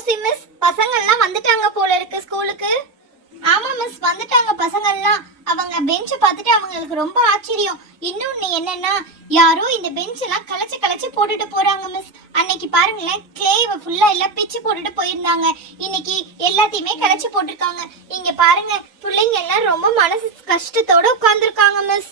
ஓசி miss, பசங்கள்லாம் வந்துட்டாங்க போல இருக்கு ஸ்கூலுக்கு. ஆமா மிஸ், வந்துட்டாங்க பசங்கள்லாம். அவங்க பெஞ்சை பார்த்துட்டு அவங்களுக்கு ரொம்ப ஆச்சரியம். இன்னொன்னு என்னன்னா, யாரோ இந்த பெஞ்ச் எல்லாம் கலைச்சு கலைச்சு போட்டுட்டு போறாங்க மிஸ். அன்னைக்கு பாருங்களேன், கிளேவை ஃபுல்லா எல்லாம் பிச்சு போட்டுட்டு போயிருந்தாங்க. இன்னைக்கு எல்லாத்தையுமே கலைச்சு போட்டிருக்காங்க. இங்க பாருங்க, பிள்ளைங்க எல்லாம் ரொம்ப மனசு கஷ்டத்தோட உட்கார்ந்துருக்காங்க மிஸ்.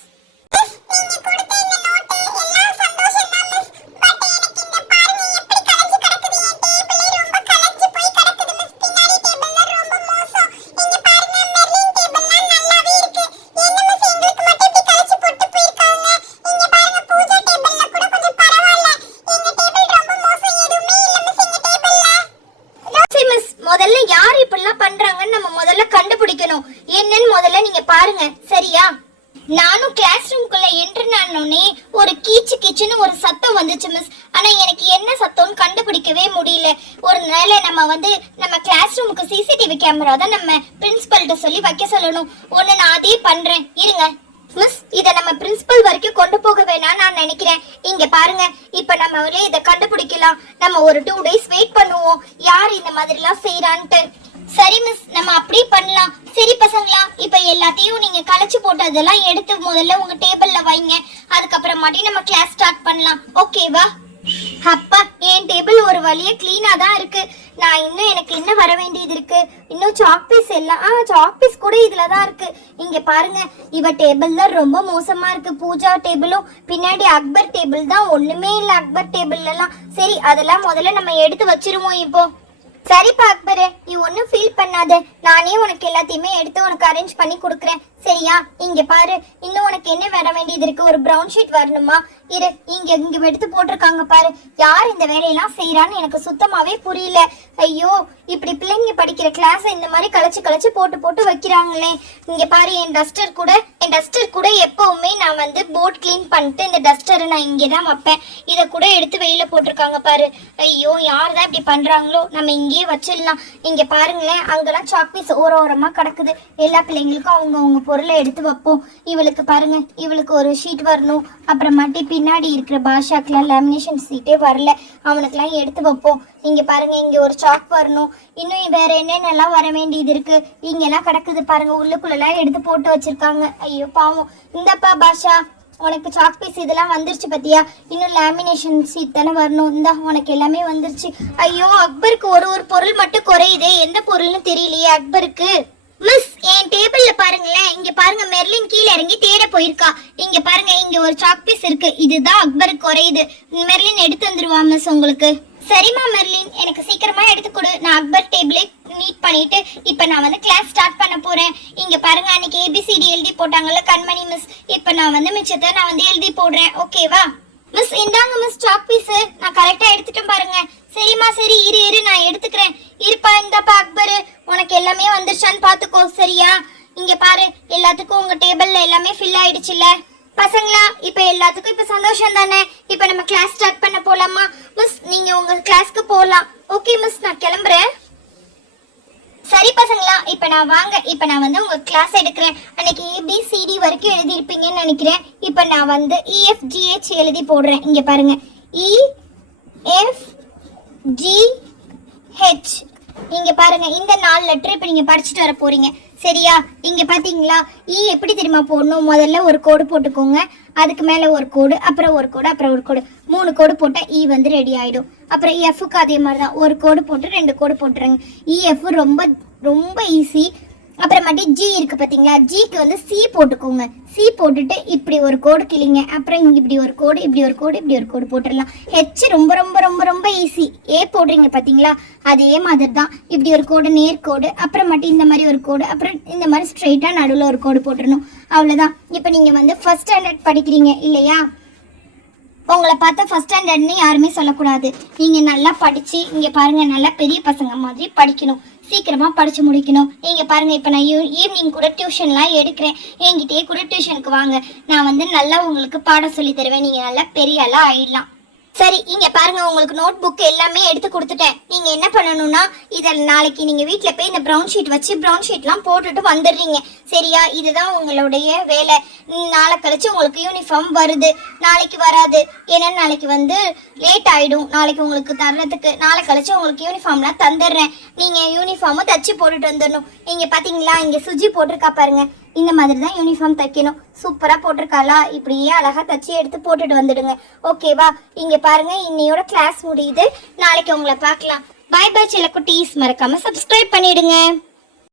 முதல்ல யார் இப்படிலாம் பண்றாங்கன்னு நம்ம முதல்ல கண்டுபிடிக்கணும். என்னன்னு முதல்ல நீங்க பாருங்க, சரியா? நானும் கிளாஸ் ரூம்குள்ள என்ட்ருனே ஒரு கீச்சு கீச்சுன்னு ஒரு சத்தம் வந்துச்சு மிஸ். ஆனா எனக்கு என்ன சத்தம்னு கண்டுபிடிக்கவே முடியல. ஒரு நாள் நம்ம கிளாஸ் ரூமுக்கு சிசிடிவி கேமரா தான் நம்ம பிரின்சிபல்கிட்ட சொல்லி வைக்க சொல்லணும். ஒன்னு நான் அதே பண்றேன், இருங்க மிஸ். இத நம்ம பிரின்சிபல் வரைக்கும் கொண்டு போக வேணாம் நான் நினைக்கிறேன். இங்க பாருங்க, இப்ப நம்ம இத கண்டுபிடிக்கலாம். நம்ம ஒரு 2 days வெயிட் பண்ணுவோம், யார் இந்த மாதிரி எல்லாம் செய்யறான்ட்டு. சரி மிஸ், நம்ம அப்படி பண்ணலாம். சரி பசங்களா, இப்ப எல்லாத்தையும் நீங்க கலைச்சு போட்டதெல்லாம் எடுத்து முதல்ல உங்க டேபிள்ல வைங்க. அதுக்கப்புறமாட்டி நம்ம கிளாஸ் ஸ்டார்ட் பண்ணலாம், ஓகேவா? அப்பா, என் டேபிள் ஒரு வழியா கிளீனா தான் இருக்கு. நான் எனக்கு என்ன வர வேண்டியது இருக்கு. இன்னும் சாக்பீஸ் எல்லாம் சாக்பீஸ் கூட இதுல தான் இருக்கு. இங்க பாருங்க, இவ டேபிள் தான் ரொம்ப மோசமா இருக்கு. பூஜா டேபிளும் பின்னாடி அக்பர் டேபிள் தான், ஒண்ணுமே இல்ல அக்பர் டேபிள் எல்லாம். சரி, அதெல்லாம் முதல்ல நம்ம எடுத்து வச்சிருவோம் இப்போ. சரிப்பா அக்பரு, நீ ஒன்னும் ஃபீல் பண்ணாத. நானே உனக்கு எல்லாத்தையுமே எடுத்து உனக்கு அரேஞ்ச் பண்ணி கொடுக்குறேன், சரியா? இங்க பாரு, இன்னும் உனக்கு என்ன வர வேண்டியது இருக்கு. ஒரு பிரவுன் ஷீட் வரணுமா? இரு, இங்க எடுத்து போட்டிருக்காங்க பாரு. யார் இந்த வேலையெல்லாம் செய்யறான்னு எனக்கு சுத்தமாவே புரியல. ஐயோ, இப்படி பிள்ளைங்க படிக்கிற கிளாஸ் இந்த மாதிரி கலைச்சு கலைச்சு போட்டு வைக்கிறாங்களே. இங்க பாரு, என் டஸ்டர் கூட எப்பவுமே நான் போர்ட் கிளீன் பண்ணிட்டு இந்த டஸ்டரை நான் இங்கேதான் வைப்பேன். இதை கூட எடுத்து வெளியில போட்டிருக்காங்க பாரு. ஐயோ, யார் தான் இப்படி பண்றாங்களோ. நம்ம இங்கேயே வச்சிடலாம். இங்க பாருங்களேன், அங்கெல்லாம் சாக்பீஸ் ஓரமா கிடக்குது. எல்லா பிள்ளைங்களுக்கும் அவங்க பொருளை எடுத்து வைப்போம். இவளுக்கு பாருங்க, இவளுக்கு ஒரு ஷீட் வரணும். அப்புறமாட்டி பின்னாடி இருக்கிற பாஷாக்கெல்லாம் லேமினேஷன் ஷீட்டே வரல, அவனுக்குலாம் எடுத்து வைப்போம். இங்க பாருங்க, இங்க ஒரு சாக் வரணும். இன்னும் வேற என்னென்னலாம் வர வேண்டியது இருக்கு. இங்கெல்லாம் கிடக்குது பாருங்க, உள்ளுக்குள்ளெல்லாம் எடுத்து போட்டு வச்சிருக்காங்க. ஐயோ பாவம். இந்தப்பா பாஷா, உனக்கு சாக் பீஸ் இதெல்லாம் வந்துருச்சு பத்தியா? இன்னும் லேமினேஷன் ஷீட் தானே வரணும். இந்தா, உனக்கு எல்லாமே வந்துருச்சு. ஐயோ, அக்பருக்கு ஒரு பொருள் மட்டும் குறையுதே. எந்த பொருள்னு தெரியலையே அக்பருக்கு. மிஸ், என் டேபிள்ல பாருங்களேன். இங்க பாருங்க, மெர்லின் கீழே இறங்கி தேட போயிருக்கா. இங்க பாருங்க, இங்க ஒரு சாக் பீஸ் இருக்கு. இதுதான் அக்பருக்கு குறையுது. மெர்லின் எடுத்து வந்துருவா மிஸ் உங்களுக்கு. சரிம்மா மெர்லின், எனக்கு சீக்கிரமா எடுத்து கொடு. நான் அக்பர் டேபிளை நீட் பண்ணிட்டு இப்ப நான் கிளாஸ் ஸ்டார்ட் பண்ண போறேன். இங்க பாருங்க, அன்னைக்கு ABCD எழுதி போட்டாங்கல்ல கண்மணி மிஸ், இப்ப நான் மிச்சத்தை நான் எழுதி போடுறேன், ஓகேவா? மிஸ், இந்தாங்க மிஸ் சாக் பீஸ். நான் கரெக்டா எடுத்துட்டேன் பாருங்க. சரிம்மா, சரி, இரு நான் எடுத்துக்கிறேன். இருப்பா, இந்தப்பா அக்பரு, உனக்கு எல்லாமே வந்துருச்சான்னு பாத்துக்கோ, சரியா? இங்க பாரு, எல்லாத்துக்கும் உங்க டேபிள்ல எல்லாமே ஃபில் ஆயிடுச்சுல்ல பசங்களா? இப்ப எல்லாத்துக்கும் இப்ப சந்தோஷம் தானே? இப்ப நம்ம கிளாஸ் ஸ்டார்ட் பண்ண போலாமா? மிஸ், நீங்க உங்க கிளாஸ்க்கு போலாம். ஓகே மிஸ், நான் கிளம்புறேன். சரி பசங்களா, இப்ப நான் உங்க கிளாஸ் எடுக்கிறேன். அன்னைக்கு ABCD வரைக்கும் எழுதி இருப்பீங்கன்னு நினைக்கிறேன். இப்ப நான் EFGH எழுதி போடுறேன். இங்க பாருங்க, EFGH. இங்க பாருங்க, இந்த 4 லெட்டர் இப்ப நீங்க படிச்சுட்டு வர போறீங்க, சரியா? இங்க பாத்தீங்களா, E எப்படி தெரியுமா போடணும்? முதல்ல ஒரு கோடு போட்டுக்கோங்க, அதுக்கு மேல ஒரு கோடு, அப்புறம் ஒரு கோடு, அப்புறம் ஒரு கோடு. 3 கோடு போட்டா E ரெடி ஆயிடும். அப்புறம் Fக்கு அதே மாதிரி தான், ஒரு கோடு போட்டு 2 கோடு போட்டுருங்க. EF ரொம்ப ரொம்ப ஈஸி. அப்புறமாட்டி G இருக்கு பாத்தீங்களா, Gக்கு C போட்டுக்கோங்க. C போட்டுட்டு இப்படி ஒரு கோடு கிளிங்க. அப்புறம் இங்க இப்படி ஒரு கோடு, இப்படி ஒரு கோடு, இப்படி ஒரு கோடு போட்டுடலாம். H ரொம்ப ரொம்ப ரொம்ப ரொம்ப ஈஸி. A போடுறீங்க பாத்தீங்களா, அதே மாதிரி தான். இப்படி ஒரு கோடு, நேர்கோடு, அப்புறமாட்டி இந்த மாதிரி ஒரு கோடு, அப்புறம் இந்த மாதிரி ஸ்ட்ரெயிட்டா நடுவில் ஒரு கோடு போட்டுடணும். அவ்வளவுதான். இப்போ நீங்க ஃபர்ஸ்ட் ஸ்டாண்டர்ட் படிக்கிறீங்க இல்லையா? உங்களை பார்த்தா ஃபர்ஸ்ட் ஸ்டாண்டர்ட்னு யாருமே சொல்லக்கூடாது. நீங்க நல்லா படிச்சு, இங்க பாருங்க, நல்லா பெரிய பசங்க மாதிரி படிக்கணும். சீக்கிரமா படிச்சு முடிக்கணும். நீங்க பாருங்க, இப்ப நான் ஈவினிங் கூட டியூஷன்லாம் எடுக்கிறேன். என்கிட்டயே கூட டியூஷனுக்கு வாங்க. நான் நல்லா உங்களுக்கு பாடம் சொல்லி தருவேன். நீங்க நல்லா பெரிய ஆளா ஆயிடலாம். சரி இங்க பாருங்க, உங்களுக்கு நோட் புக் எல்லாமே எடுத்து கொடுத்துட்டேன். நீங்க என்ன பண்ணணும்னா இத நாளைக்கு நீங்க வீட்ல போய் இந்த ப்ரௌன் ஷீட் வச்சு ப்ரௌன் ஷீட்லாம் போட்டுட்டு வந்துடுறீங்க. சரியா? இதுதான் உங்களுடைய வேலை. நாளை கழிச்சு உங்களுக்கு யூனிஃபார்ம் வருது, நாளைக்கு வராது. ஏன்னா நாளைக்கு வந்து லேட் ஆயிடும் நாளைக்கு உங்களுக்கு தர்றதுக்கு. நாளை கழிச்சு உங்களுக்கு யூனிஃபார்ம்லாம் தந்துடுறேன். நீங்க யூனிஃபார்மும் தச்சு போட்டுட்டு வந்துடணும். இங்க பாத்தீங்களா, இங்க சுஜி போட்டிருக்கா பாருங்க. இந்த மாதிரி தான் யூனிஃபார்ம் தைக்கணும். சூப்பரா போட்டிருக்காளா? இப்படியே அழகா தச்சு எடுத்து போட்டுட்டு வந்துடுங்க. ஓகேவா? இங்க பாருங்க, இன்னையோட கிளாஸ் முடியுது. நாளைக்கு உங்களை பார்க்கலாம். பாய் பாய் செல்ல குட்டீஸ். மறக்காம சப்ஸ்கிரைப் பண்ணிடுங்க.